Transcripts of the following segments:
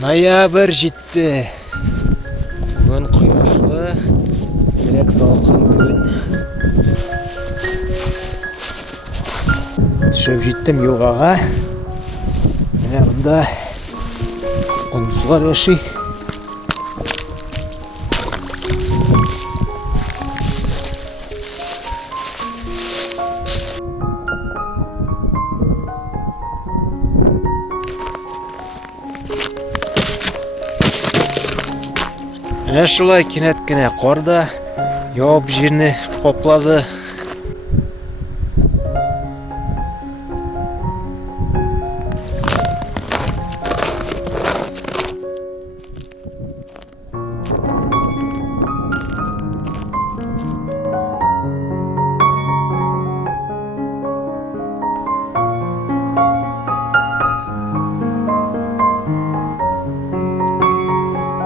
Ноябрь жетті. Күн құйышлы, керек салқын күн. Түсіп жеттім юғаға. Міне бұнда құндызлар яши. Міне шылай кенеткене қорда яуып жеріне қоплады.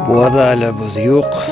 Буада әлі бұз жоқ.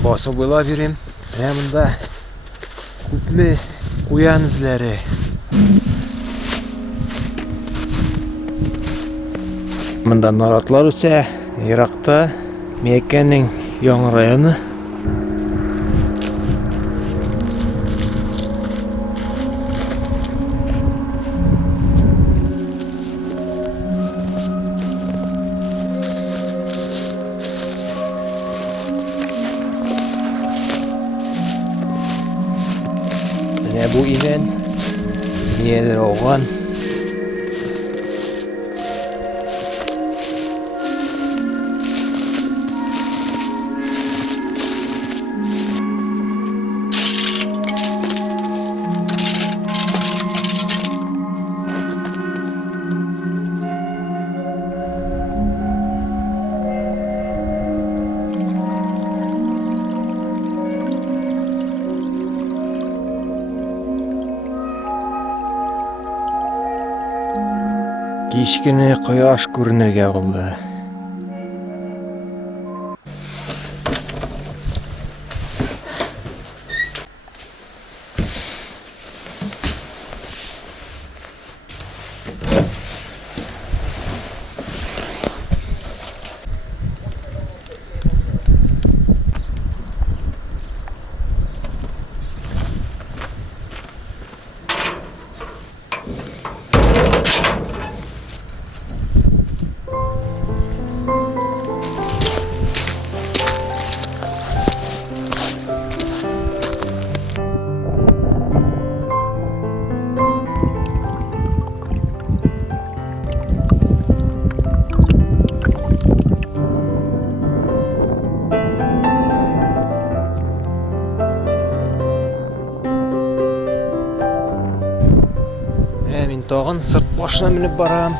Басып ойла берем. Мұнда күпме қоян ізлері. Мұнда наратлар өсе, Иракта Меккенің яңы районы. Bu inen niyedir oğlan. Кешкене кояш күренергә булды. Тағын сырт башына мініп барам.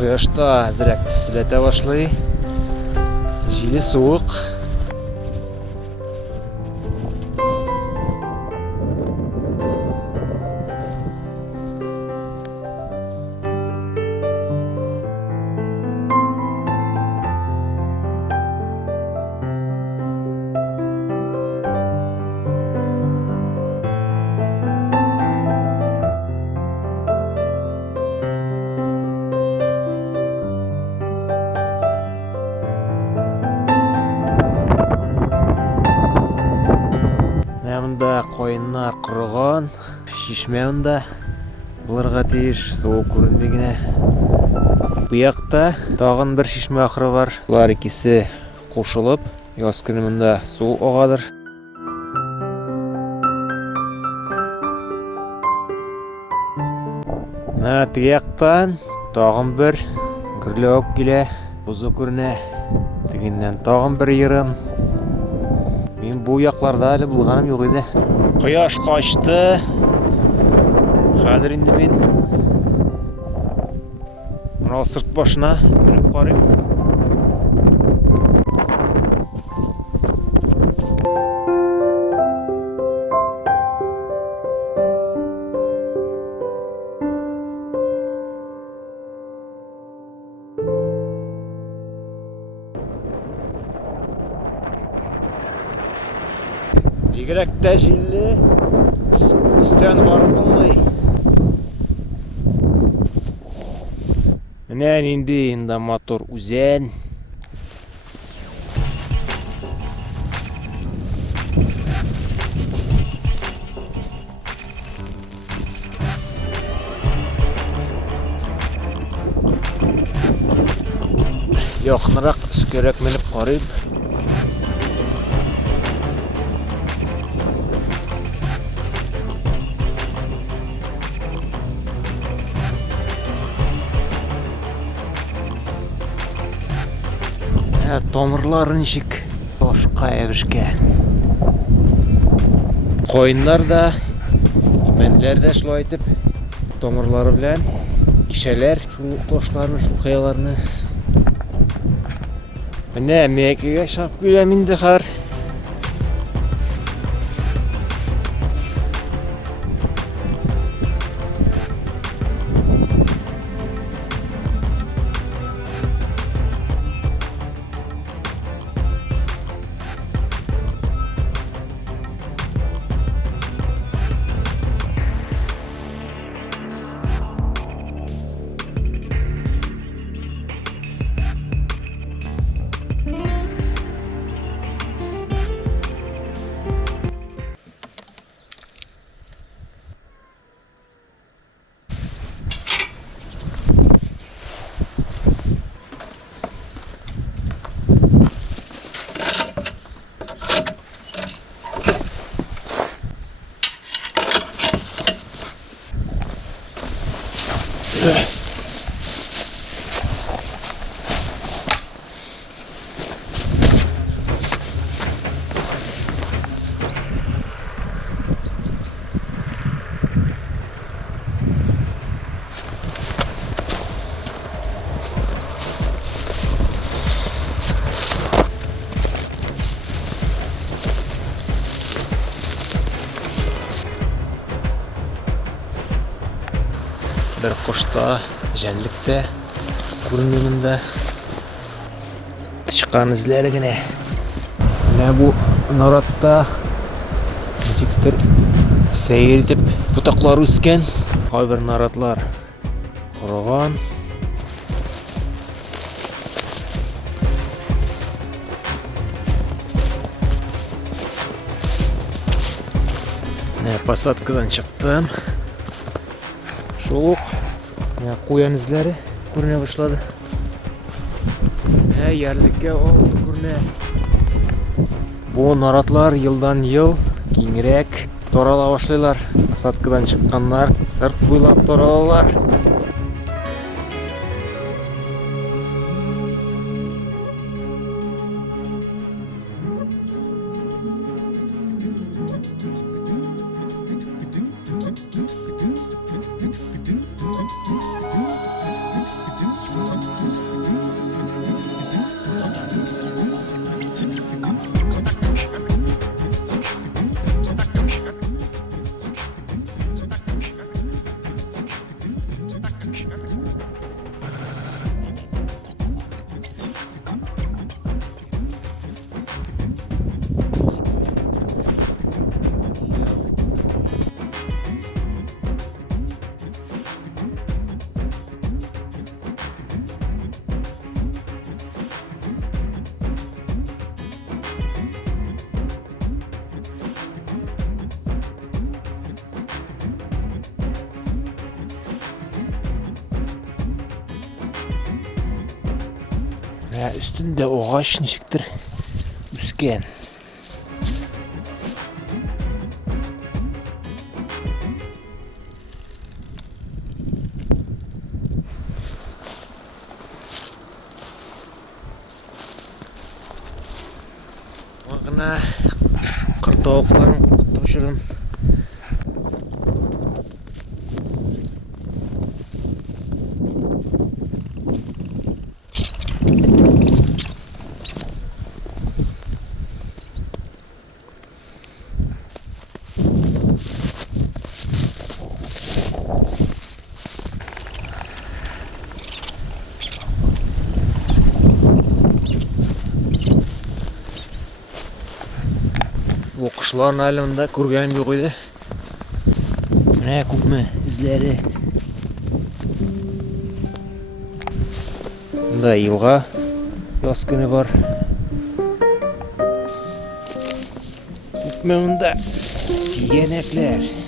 Кояш та азыраак ысылата башлай. Жили суук. Мында коюндар курган, шишме мында буларга тийиш, суу көрүнбөгүнө. Буякта тагын бир шишме акыры бар. Булар икиси кошулуп, яз күнү мында суу агадыр. Тияктан тагын бир гүрлөк киле, бузу көрүнө. Тигинден тагын бир йырын. Мен бу якларда әле булганым юк иде. Кояш качты. Хәзер инде мен мына сырт башына менеп карыйм. Бигрәк тә җилле, өстән барып булмый. Менә инде инде мотор үзән. Якынрак өскәрәк менеп карыйм. Томырлары ничек башка эбешкән. Коюннар да, имәнләр дә шулай итеп томырлары белән ишәләр шул ташларны, шул каяларны. Менә мәкегә чыгып киләм инде хәзер. Bir kuşta, jänlikte күренүндә чыккан изләре генә. Менә бу наратта ничектер сәер итеп ботаклар үскән. Кайбер наратлар корыган. Менә посадкадан чыктым. Шул куян изләре күренә башлады. Ярlikka күренә. Бу наратлар елдан-ел киңрәк тарала башлыйлар. Посадкадан чыкканнар сырт буйлап таралалар. Üstünde ağaç nişiktir üsken. Bakına kır tavuklarını korkutup uçurdum. Bu kuşların halinde kurganim yok idi. Ne kokma izleri. Bunda yılga yaz günü var. Kokma bunda yenekler.